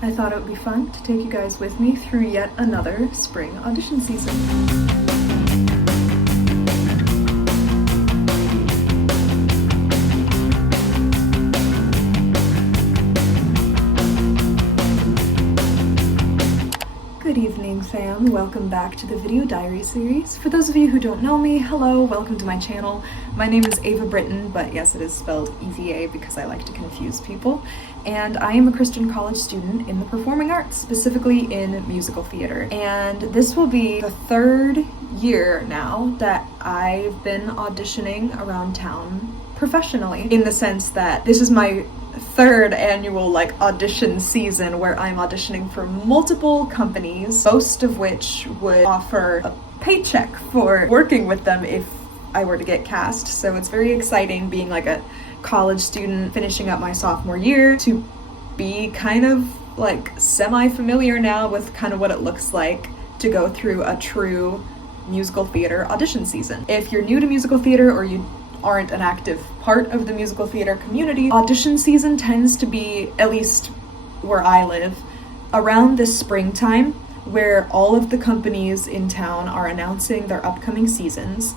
I thought it would be fun to take you guys with me through yet another spring audition season. Good evening, fam. Welcome back to the video diary series. For those of you who don't know me, hello, welcome to my channel. My name is Eva Britton, but yes, it is spelled EVA because I like to confuse people. And I am a Christian college student in the performing arts, specifically in musical theater. And this will be the third year now that I've been auditioning around town professionally, in the sense that this is my third annual audition season where I'm auditioning for multiple companies, most of which would offer a paycheck for working with them if I were to get cast. So it's very exciting being a college student finishing up my sophomore year to be kind of semi-familiar now with kind of what it looks like to go through a true musical theater audition season. If you're new to musical theater or you aren't an active part of the musical theater community, audition season tends to be, at least where I live, around this springtime, where all of the companies in town are announcing their upcoming seasons,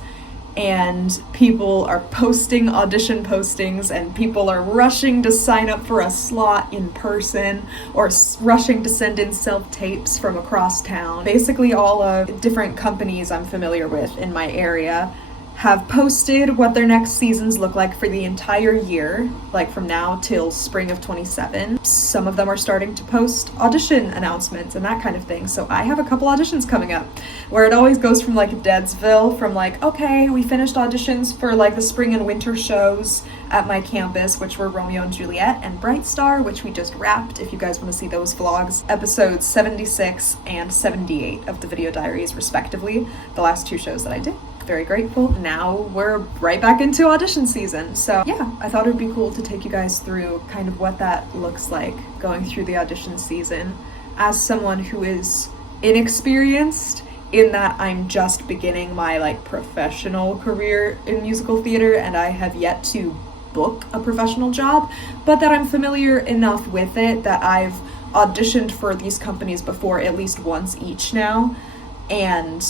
and people are posting audition postings, and people are rushing to sign up for a slot in person or rushing to send in self-tapes from across town. Basically all of different companies I'm familiar with in my area have posted what their next seasons look like for the entire year, from now till spring of 27. Some of them are starting to post audition announcements and that kind of thing. So I have a couple auditions coming up, where it always goes from Deadsville, from okay, we finished auditions for the spring and winter shows at my campus, which were Romeo and Juliet and Bright Star, which we just wrapped. If you guys want to see those vlogs, episodes 76 and 78 of the video diaries respectively, the last two shows that I did. Very grateful. Now we're right back into audition season. So yeah, I thought it would be cool to take you guys through kind of what that looks like going through the audition season as someone who is inexperienced in that I'm just beginning my professional career in musical theater and I have yet to book a professional job, but that I'm familiar enough with it that I've auditioned for these companies before at least once each now, and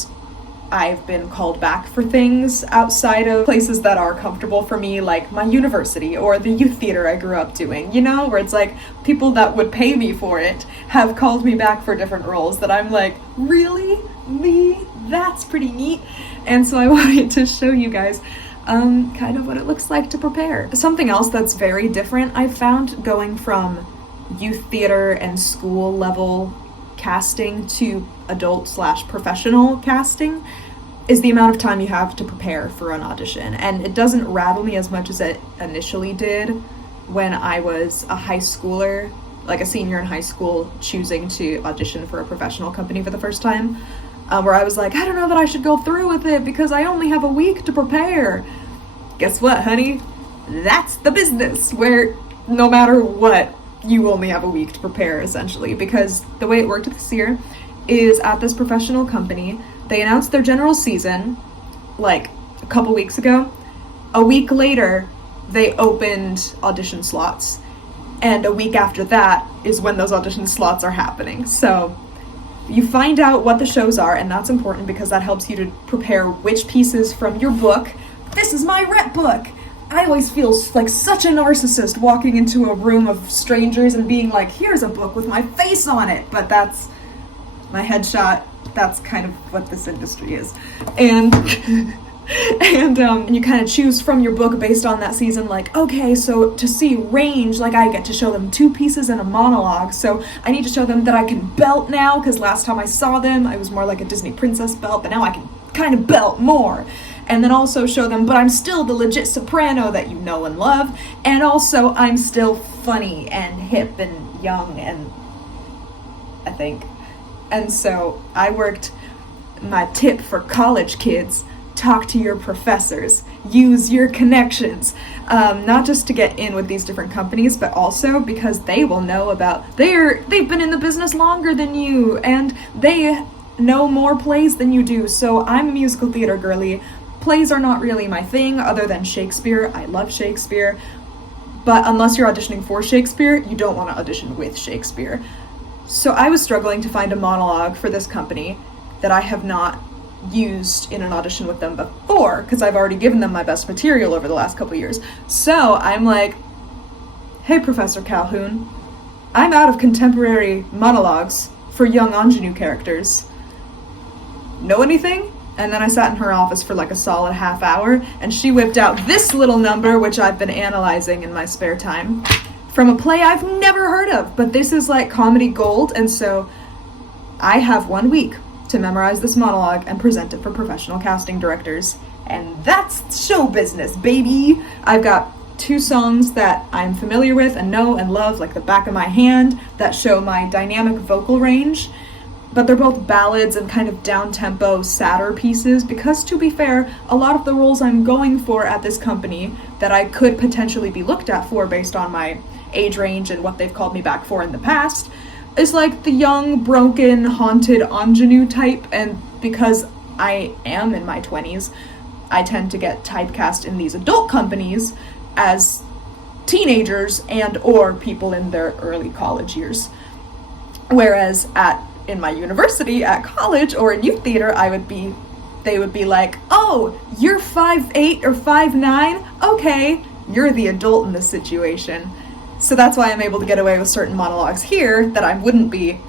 I've been called back for things outside of places that are comfortable for me, like my university or the youth theater I grew up doing, where it's people that would pay me for it have called me back for different roles that I'm really? Me? That's pretty neat. And so I wanted to show you guys kind of what it looks like to prepare. Something else that's very different I've found going from youth theater and school level casting to adult/professional casting is the amount of time you have to prepare for an audition. And it doesn't rattle me as much as it initially did when I was a high schooler, a senior in high school, choosing to audition for a professional company for the first time, where I was I don't know that I should go through with it because I only have a week to prepare. Guess what, honey? That's the business, where no matter what, you only have a week to prepare, essentially, because the way it worked this year is at this professional company, they announced their general season a couple weeks ago. A week later, they opened audition slots, and a week after that is when those audition slots are happening. So you find out what the shows are, and that's important because that helps you to prepare which pieces from your book. This is my rep book. I always feel like such a narcissist walking into a room of strangers and being here's a book with my face on it, but that's my headshot. That's kind of what this industry is. And and you kind of choose from your book based on that season, okay, so to see range, I get to show them 2 pieces and a monologue, so I need to show them that I can belt now, because last time I saw them, I was more like a Disney princess belt, but now I can kind of belt more. And then also show them, but I'm still the legit soprano that you know and love, and also I'm still funny and hip and young, and I think. And so I worked, my tip for college kids, talk to your professors, use your connections, not just to get in with these different companies, but also because they will know about, they've been in the business longer than you, and they know more plays than you do. So I'm a musical theater girly. Plays are not really my thing other than Shakespeare. I love Shakespeare, but unless you're auditioning for Shakespeare, you don't want to audition with Shakespeare. So I was struggling to find a monologue for this company that I have not used in an audition with them before, because I've already given them my best material over the last couple years. So I'm like, hey, Professor Calhoun, I'm out of contemporary monologues for young ingenue characters. Know anything? And then I sat in her office for like a solid half hour, and she whipped out this little number, which I've been analyzing in my spare time, from a play I've never heard of, but this is like comedy gold, and so I have 1 week to memorize this monologue and present it for professional casting directors. And that's show business, baby! I've got 2 songs that I'm familiar with and know and love like the back of my hand that show my dynamic vocal range, but they're both ballads and kind of down-tempo, sadder pieces, because to be fair, a lot of the roles I'm going for at this company that I could potentially be looked at for based on my age range and what they've called me back for in the past is like the young, broken, haunted ingenue type, and because I am in my 20s, I tend to get typecast in these adult companies as teenagers and or people in their early college years. Whereas in my university, at college, or in youth theater, they would be like, oh, you're 5'8" or 5'9"? Okay, you're the adult in this situation. So that's why I'm able to get away with certain monologues here that I wouldn't be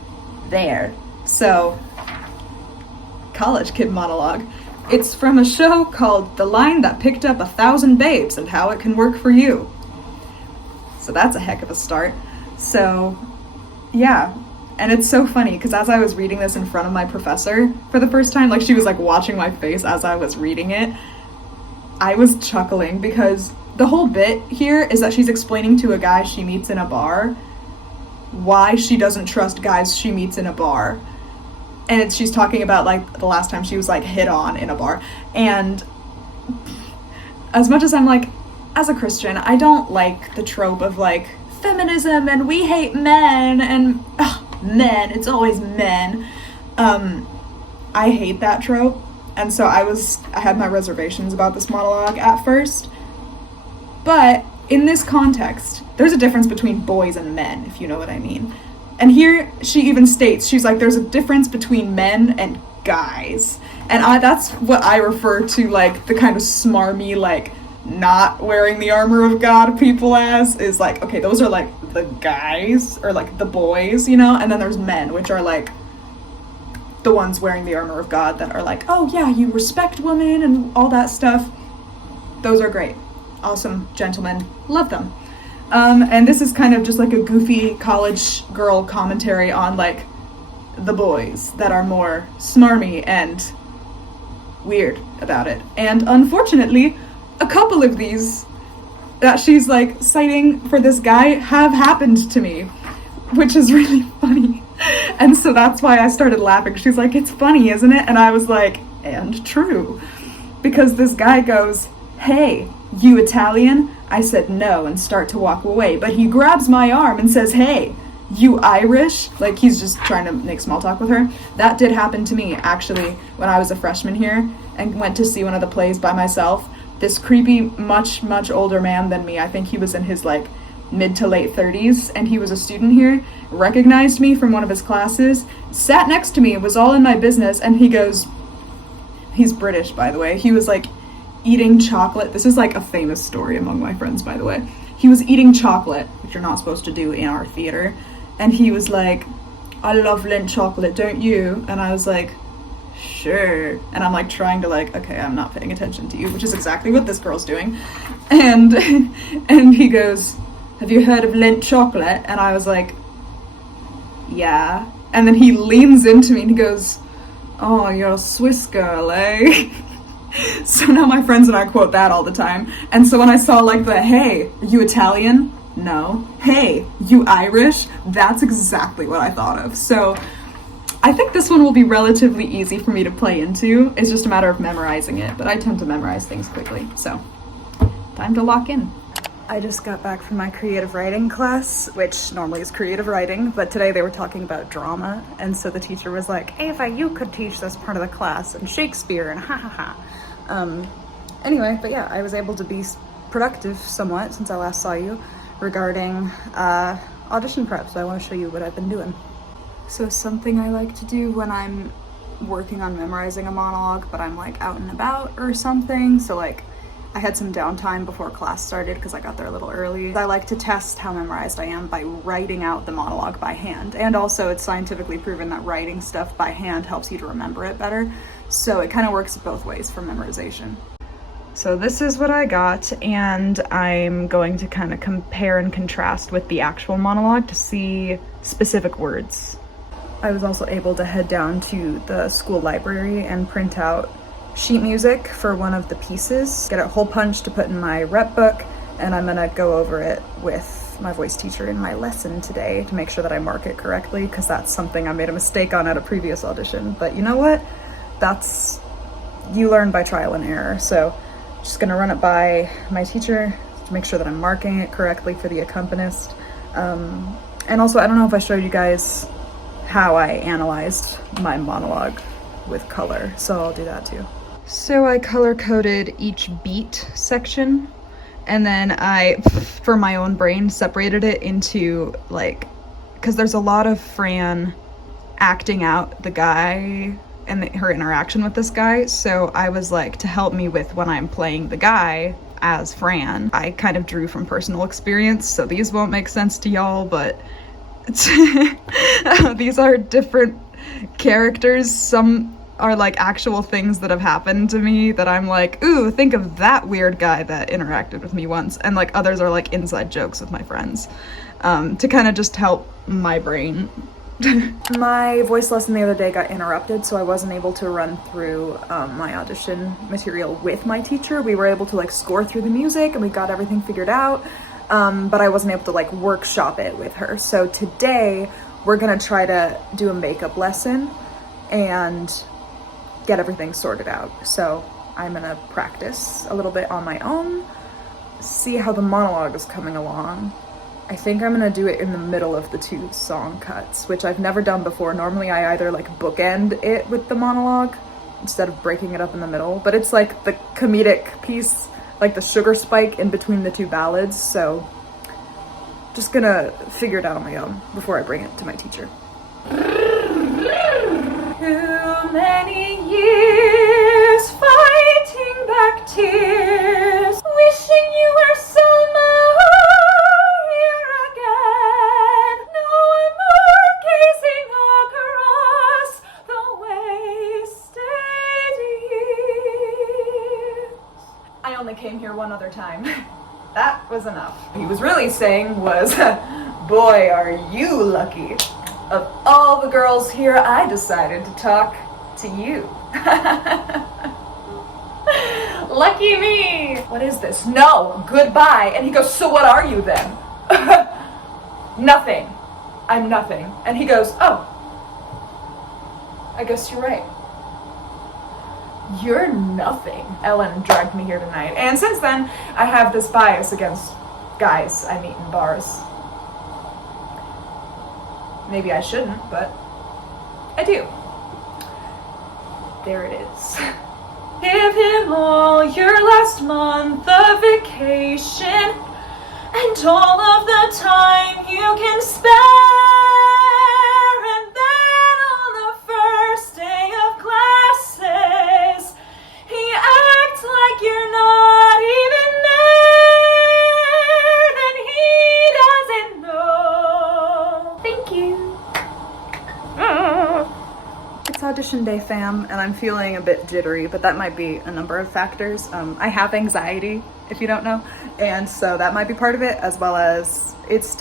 there. So, college kid monologue. It's from a show called The Line That Picked Up 1,000 Babes and How It Can Work for You. So that's a heck of a start. So, yeah. And it's so funny, because as I was reading this in front of my professor for the first time, like she was like watching my face as I was reading it, I was chuckling because the whole bit here is that she's explaining to a guy she meets in a bar why she doesn't trust guys she meets in a bar. And she's talking about like the last time she was like hit on in a bar. And as much as I'm like, as a Christian, I don't like the trope of like feminism and we hate men and men, it's always men. I hate that trope. And so I had my reservations about this monologue at first. But in this context, there's a difference between boys and men, if you know what I mean. And here she even states, she's like, there's a difference between men and guys. And that's what I refer to like the kind of smarmy, like not wearing the armor of God people as, is like, okay, those are like the guys, or like the boys, you know? And then there's men, which are like the ones wearing the armor of God that are like, oh yeah, you respect women and all that stuff. Those are great. Awesome gentlemen. Love them. And this is kind of just like a goofy college girl commentary on like the boys that are more smarmy and weird about it. And unfortunately, a couple of these that she's like citing for this guy have happened to me, which is really funny. And so that's why I started laughing. She's like, it's funny, isn't it? And I was like, and true. Because this guy goes, hey, you Italian? I said no and start to walk away. But he grabs my arm and says, hey, you Irish? Like he's just trying to make small talk with her. That did happen to me, actually, when I was a freshman here and went to see one of the plays by myself. This creepy, much, much older man than me, I think he was in his like mid to late 30s, and he was a student here, recognized me from one of his classes, sat next to me, was all in my business, and he goes, he's British, by the way, he was like eating chocolate. This is like a famous story among my friends, by the way. He was eating chocolate, which you're not supposed to do in our theater, and he was like, I love Lindt chocolate, don't you? And I was like, sure. And I'm like trying to like, okay, I'm not paying attention to you, which is exactly what this girl's doing. And he goes, have you heard of Lindt chocolate? And I was like, yeah. And then he leans into me and he goes, oh, you're a Swiss girl, eh? So now my friends and I quote that all the time. And so when I saw like the, hey, are you Italian? No. Hey, you Irish? That's exactly what I thought of. So I think this one will be relatively easy for me to play into. It's just a matter of memorizing it, but I tend to memorize things quickly. So time to lock in. I just got back from my creative writing class, which normally is creative writing, but today they were talking about drama, and so the teacher was like, Eva, you could teach this part of the class, and Shakespeare, and ha ha ha. Anyway, but yeah, I was able to be productive somewhat since I last saw you regarding audition prep, so I want to show you what I've been doing. So something I like to do when I'm working on memorizing a monologue, but I'm like out and about or something, so like I had some downtime before class started because I got there a little early. I like to test how memorized I am by writing out the monologue by hand. And also it's scientifically proven that writing stuff by hand helps you to remember it better. So it kind of works both ways for memorization. So this is what I got, and I'm going to kind of compare and contrast with the actual monologue to see specific words. I was also able to head down to the school library and print out sheet music for one of the pieces, get a hole punch to put in my rep book, and I'm gonna go over it with my voice teacher in my lesson today to make sure that I mark it correctly, because that's something I made a mistake on at a previous audition. But you know what? You learn by trial and error. So just gonna run it by my teacher to make sure that I'm marking it correctly for the accompanist. And also, I don't know if I showed you guys how I analyzed my monologue with color, so I'll do that too. So I color coded each beat section, and then I, for my own brain, separated it into like, because there's a lot of Fran acting out the guy and her interaction with this guy, so I was like, to help me with when I'm playing the guy as Fran, I kind of drew from personal experience, so these won't make sense to y'all, but these are different characters. Some are like actual things that have happened to me that I'm like, ooh, think of that weird guy that interacted with me once, and like others are like inside jokes with my friends, to kind of just help my brain. My voice lesson the other day got interrupted, so I wasn't able to run through my audition material with my teacher. We were able to like score through the music and we got everything figured out, but I wasn't able to like workshop it with her. So today we're gonna try to do a makeup lesson and get everything sorted out. So I'm gonna practice a little bit on my own, see how the monologue is coming along. I think I'm gonna do it in the middle of the two song cuts, which I've never done before. Normally I either like bookend it with the monologue instead of breaking it up in the middle, but it's like the comedic piece, like the sugar spike in between the two ballads. So just gonna figure it out on my own before I bring it to my teacher. Too many years fighting back tears, wishing you were somehow here again. No more gazing across the wasted years. I only came here one other time. That was enough. What he was really saying was, boy, are you lucky. Of all the girls here, I decided to talk to you. Lucky me. What is this? No, goodbye. And he goes, so what are you then? Nothing. I'm nothing. And he goes, oh, I guess you're right. You're nothing. Ellen dragged me here tonight. And since then, I have this bias against guys I meet in bars. Maybe I shouldn't, but I do. There it is. Give him all your last month of vacation and all of the time you can spare. And then on the first day of classes, he acts like you're not even there. Then he doesn't know. Thank you. It's audition day, fam, and I'm feeling a bit jittery, but that might be a number of factors. I have anxiety, if you don't know, and so that might be part of it, as well as it's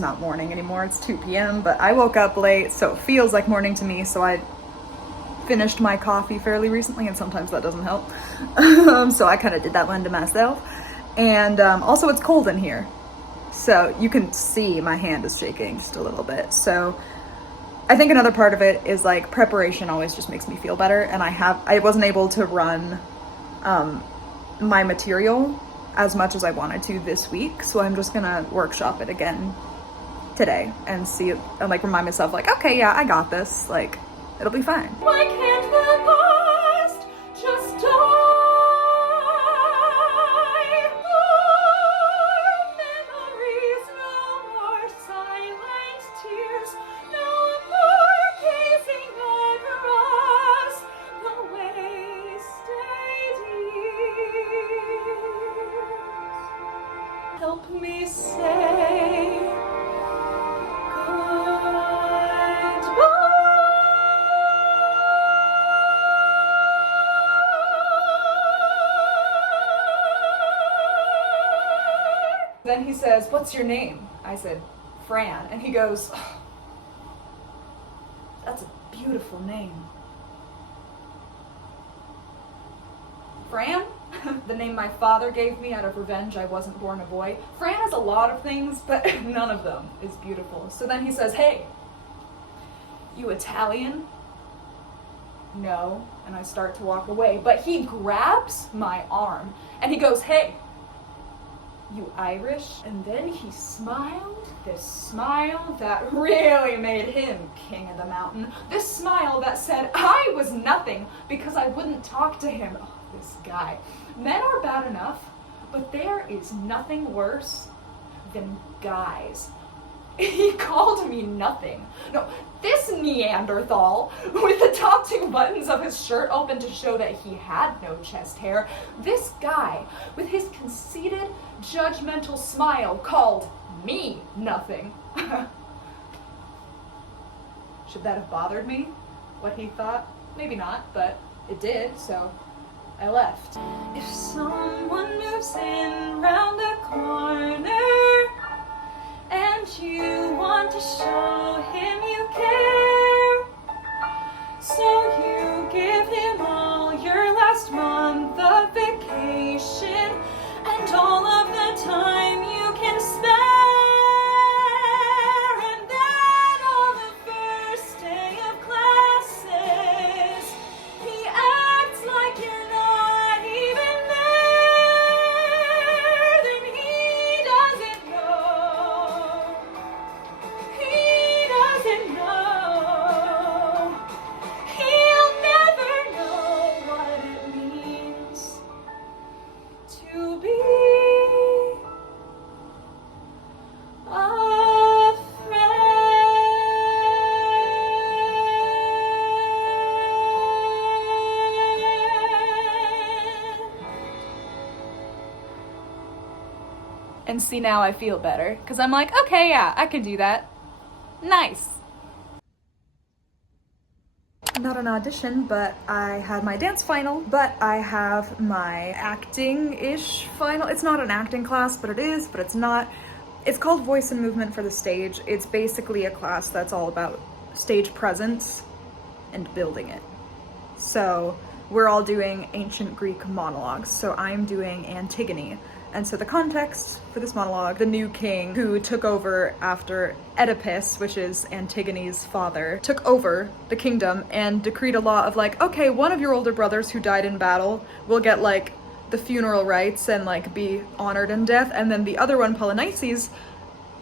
not morning anymore, it's 2 p.m., but I woke up late, so it feels like morning to me, so I finished my coffee fairly recently, and sometimes that doesn't help. So I kind of did that one to myself. And also it's cold in here, so you can see my hand is shaking just a little bit. So I think another part of it is like preparation always just makes me feel better, and I wasn't able to run my material as much as I wanted to this week, so I'm just gonna workshop it again today and see it, and like remind myself like, okay, yeah, I got this, like it'll be fine. Why can't the past just die? More memories, no more silent tears, no then he says, "What's your name?" I said, "Fran." And he goes, "Oh, that's a beautiful name." Fran? The name my father gave me out of revenge I wasn't born a boy. Fran has a lot of things, but none of them is beautiful. So then he says, "Hey, you Italian?" "No." And I start to walk away, but he grabs my arm and he goes, "Hey, you Irish?" And then he smiled, this smile that really made him king of the mountain. This smile that said I was nothing because I wouldn't talk to him. Oh, this guy. Men are bad enough, but there is nothing worse than guys. He called me nothing. No, this Neanderthal, with the top two buttons of his shirt open to show that he had no chest hair, this guy, with his conceited, judgmental smile, called me nothing. Should that have bothered me? What he thought? Maybe not, but it did, so I left. If someone moves in round the corner and you want to show him you care, so you give him all your last month of vacation and all of the time you can spare, and then on the first day of classes he acts like you're not even there, then he doesn't know. He doesn't know. He'll never know what it means to be a friend. And see, now I feel better, because I'm like, okay, yeah, I can do that. Nice. Not an audition, but I had my dance final, but I have my acting-ish final. It's not an acting class, but it is, but it's not. It's called Voice and Movement for the Stage. It's basically a class that's all about stage presence and building it. So we're all doing ancient Greek monologues. So I'm doing Antigone. And so the context for this monologue, the new king who took over after Oedipus, which is Antigone's father, took over the kingdom and decreed a law of like, okay, one of your older brothers who died in battle will get like the funeral rites and like be honored in death, and then the other one, Polynices,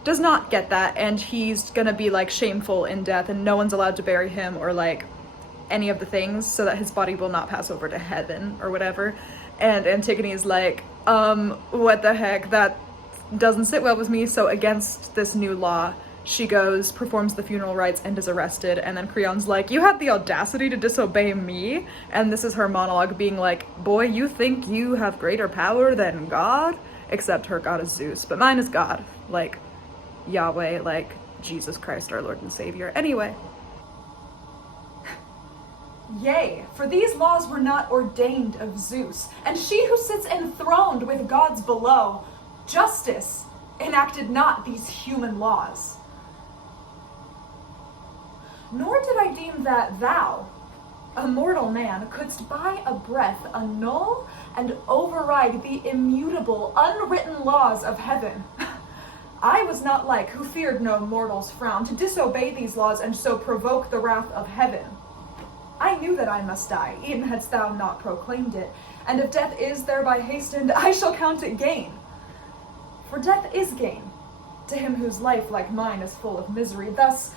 does not get that, and he's gonna be like shameful in death, and no one's allowed to bury him or like any of the things, so that his body will not pass over to heaven or whatever. And Antigone is like, what the heck, that doesn't sit well with me. So against this new law, she goes, performs the funeral rites, and is arrested. And then Creon's like, you had the audacity to disobey me? And this is her monologue being like, boy, you think you have greater power than God? Except her god is Zeus, but mine is God, like Yahweh, like Jesus Christ, our Lord and Savior. Anyway. Yea, for these laws were not ordained of Zeus, and she who sits enthroned with gods below, justice, enacted not these human laws. Nor did I deem that thou, a mortal man, couldst by a breath annul and override the immutable, unwritten laws of heaven. I was not like, who feared no mortal's frown, to disobey these laws and so provoke the wrath of heaven. I knew that I must die, e'en hadst thou not proclaimed it, and if death is thereby hastened, I shall count it gain. For death is gain, to him whose life, like mine, is full of misery. Thus,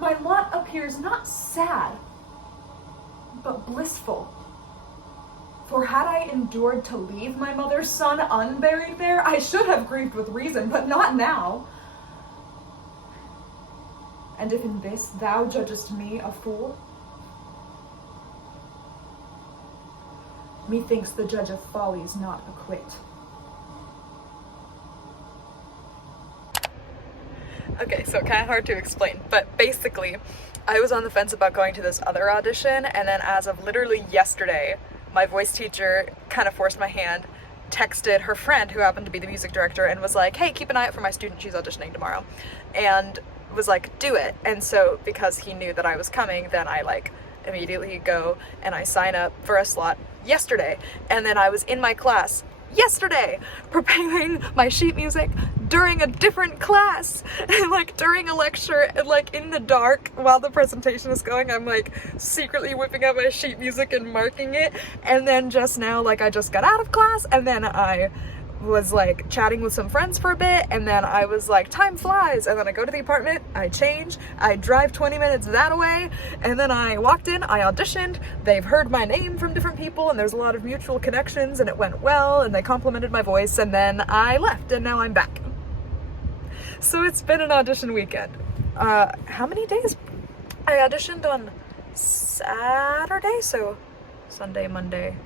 my lot appears not sad, but blissful. For had I endured to leave my mother's son unburied there, I should have grieved with reason, but not now. And if in this thou judgest me a fool, methinks the judge of follies not acquit. Okay, so kind of hard to explain, but basically, I was on the fence about going to this other audition, and then as of literally yesterday, my voice teacher kind of forced my hand texted her friend who happened to be the music director and was like, hey, keep an eye out for my student, she's auditioning tomorrow, and was like, do it. And so because he knew that I was coming, then I like immediately go and I sign up for a slot yesterday, and then I was in my class yesterday preparing my sheet music during a different class, and like during a lecture, and like in the dark while the presentation is going, I'm like secretly whipping out my sheet music and marking it. And then just now, like, I just got out of class, and then I was like chatting with some friends for a bit, and then I was like, time flies, and then I go to the apartment, I change, I drive 20 minutes that away, and then I walked in, I auditioned, they've heard my name from different people, and there's a lot of mutual connections, and it went well, and they complimented my voice, and then I left, and now I'm back. So it's been an audition weekend. How many days? I auditioned on Saturday, so Sunday, Monday,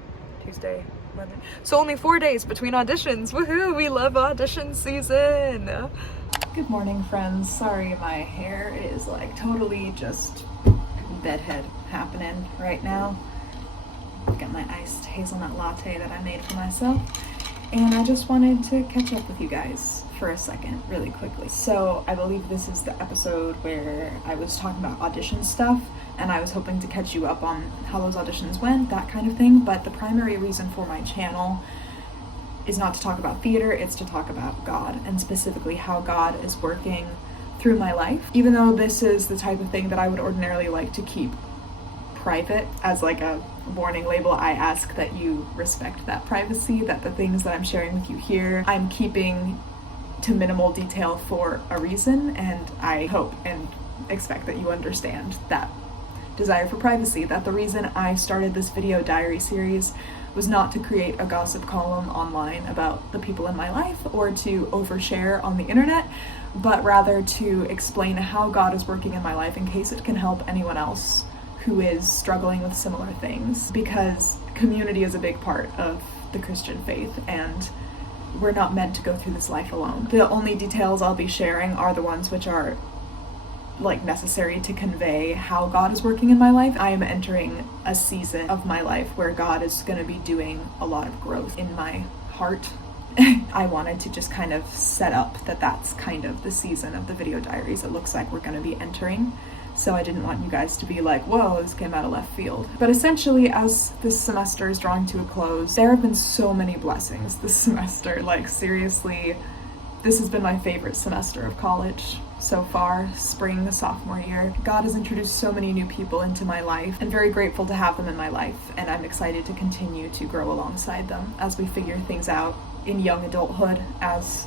Tuesday, Monday. So only 4 days between auditions. Woohoo! We love audition season! Good morning, friends. Sorry, my hair is like totally just bedhead happening right now. I've got my iced hazelnut latte that I made for myself, and I just wanted to catch up with you guys for a second really quickly. So I believe this is the episode where I was talking about audition stuff, and I was hoping to catch you up on how those auditions went, that kind of thing. But the primary reason for my channel is not to talk about theater, it's to talk about God, and specifically how God is working through my life. Even though this is the type of thing that I would ordinarily like to keep private as like a warning label, I ask that you respect that privacy, that the things that I'm sharing with you here, I'm keeping to minimal detail for a reason, and I hope and expect that you understand that desire for privacy, that the reason I started this video diary series was not to create a gossip column online about the people in my life or to overshare on the internet, but rather to explain how God is working in my life in case it can help anyone else who is struggling with similar things, because community is a big part of the Christian faith, and we're not meant to go through this life alone. The only details I'll be sharing are the ones which are like necessary to convey how God is working in my life. I am entering a season of my life where God is going to be doing a lot of growth in my heart. I wanted to just kind of set up that that's kind of the season of the video diaries it looks like we're going to be entering. So I didn't want you guys to be like, whoa, this came out of left field. But essentially, as this semester is drawing to a close, there have been so many blessings this semester. Like, seriously, this has been my favorite semester of college so far, spring, sophomore year. God has introduced so many new people into my life, and very grateful to have them in my life, and I'm excited to continue to grow alongside them as we figure things out in young adulthood as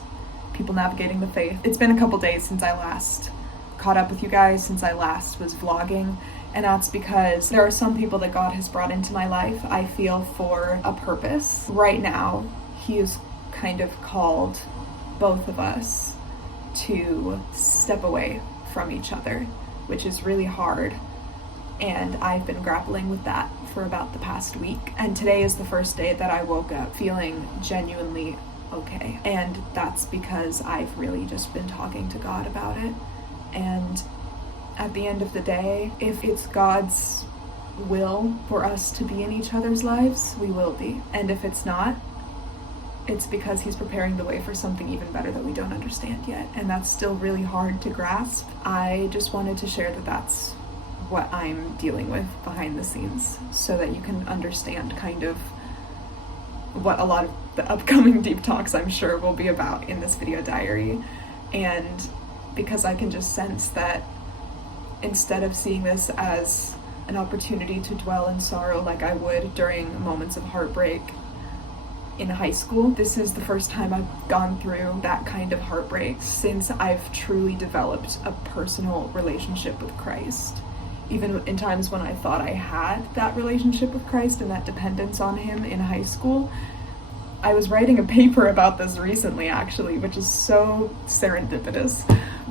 people navigating the faith. It's been a couple days since I last caught up with you guys, since I last was vlogging, and that's because there are some people that God has brought into my life, I feel, for a purpose. Right now, He has kind of called both of us to step away from each other, which is really hard, and I've been grappling with that for about the past week. And today is the first day that I woke up feeling genuinely okay, and that's because I've really just been talking to God about it. And at the end of the day, if it's God's will for us to be in each other's lives, we will be. And if it's not, it's because He's preparing the way for something even better that we don't understand yet. And that's still really hard to grasp. I just wanted to share that that's what I'm dealing with behind the scenes, so that you can understand kind of what a lot of the upcoming deep talks, I'm sure, will be about in this video diary. And because I can just sense that instead of seeing this as an opportunity to dwell in sorrow like I would during moments of heartbreak in high school, this is the first time I've gone through that kind of heartbreak since I've truly developed a personal relationship with Christ. Even in times when I thought I had that relationship with Christ and that dependence on Him in high school. I was writing a paper about this recently, actually, which is so serendipitous.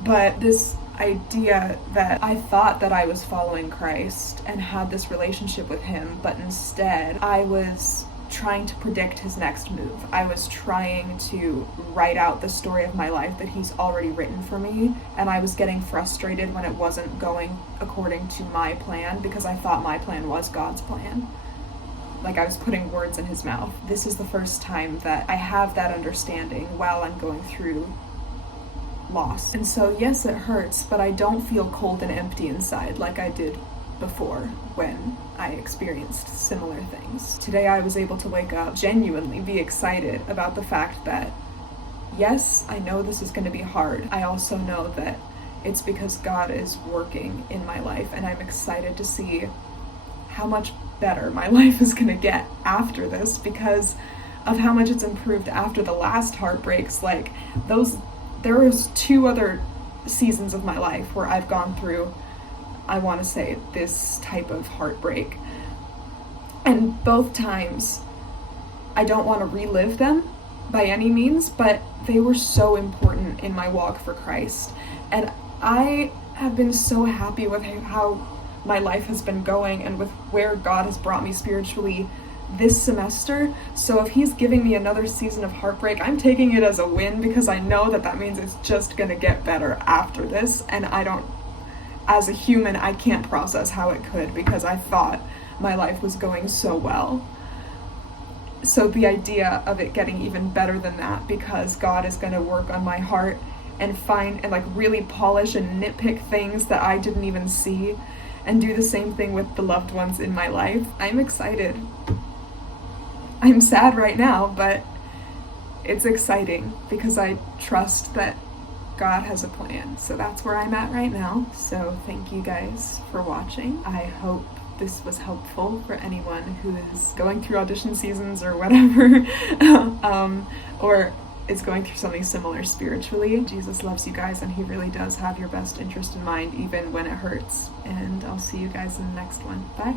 But this idea that I thought that I was following Christ and had this relationship with Him, but instead I was trying to predict His next move. I was trying to write out the story of my life that He's already written for me, and I was getting frustrated when it wasn't going according to my plan because I thought my plan was God's plan. like I was putting words in his mouth. This is the first time that I have that understanding while I'm going through loss. And so yes, it hurts, but I don't feel cold and empty inside like I did before when I experienced similar things. Today I was able to wake up, genuinely be excited about the fact that yes, I know this is going to be hard. I also know that it's because God is working in my life, and I'm excited to see how much better my life is going to get after this because of how much it's improved after the last heartbreaks. Like there was 2 other seasons of my life where I've gone through, I want to say, this type of heartbreak. And both times, I don't want to relive them by any means, but they were so important in my walk for Christ. And I have been so happy with how my life has been going and with where God has brought me spiritually this semester. So if he's giving me another season of heartbreak, I'm taking it as a win because I know that that means it's just gonna get better after this. And as a human, I can't process how it could because I thought my life was going so well. So the idea of it getting even better than that because God is gonna work on my heart and find and like really polish and nitpick things that I didn't even see and do the same thing with the loved ones in my life. I'm excited. I'm sad right now, but it's exciting because I trust that God has a plan. So that's where I'm at right now. So thank you guys for watching. I hope this was helpful for anyone who is going through audition seasons or whatever, or is going through something similar spiritually. Jesus loves you guys, and he really does have your best interest in mind, even when it hurts. And I'll see you guys in the next one. Bye.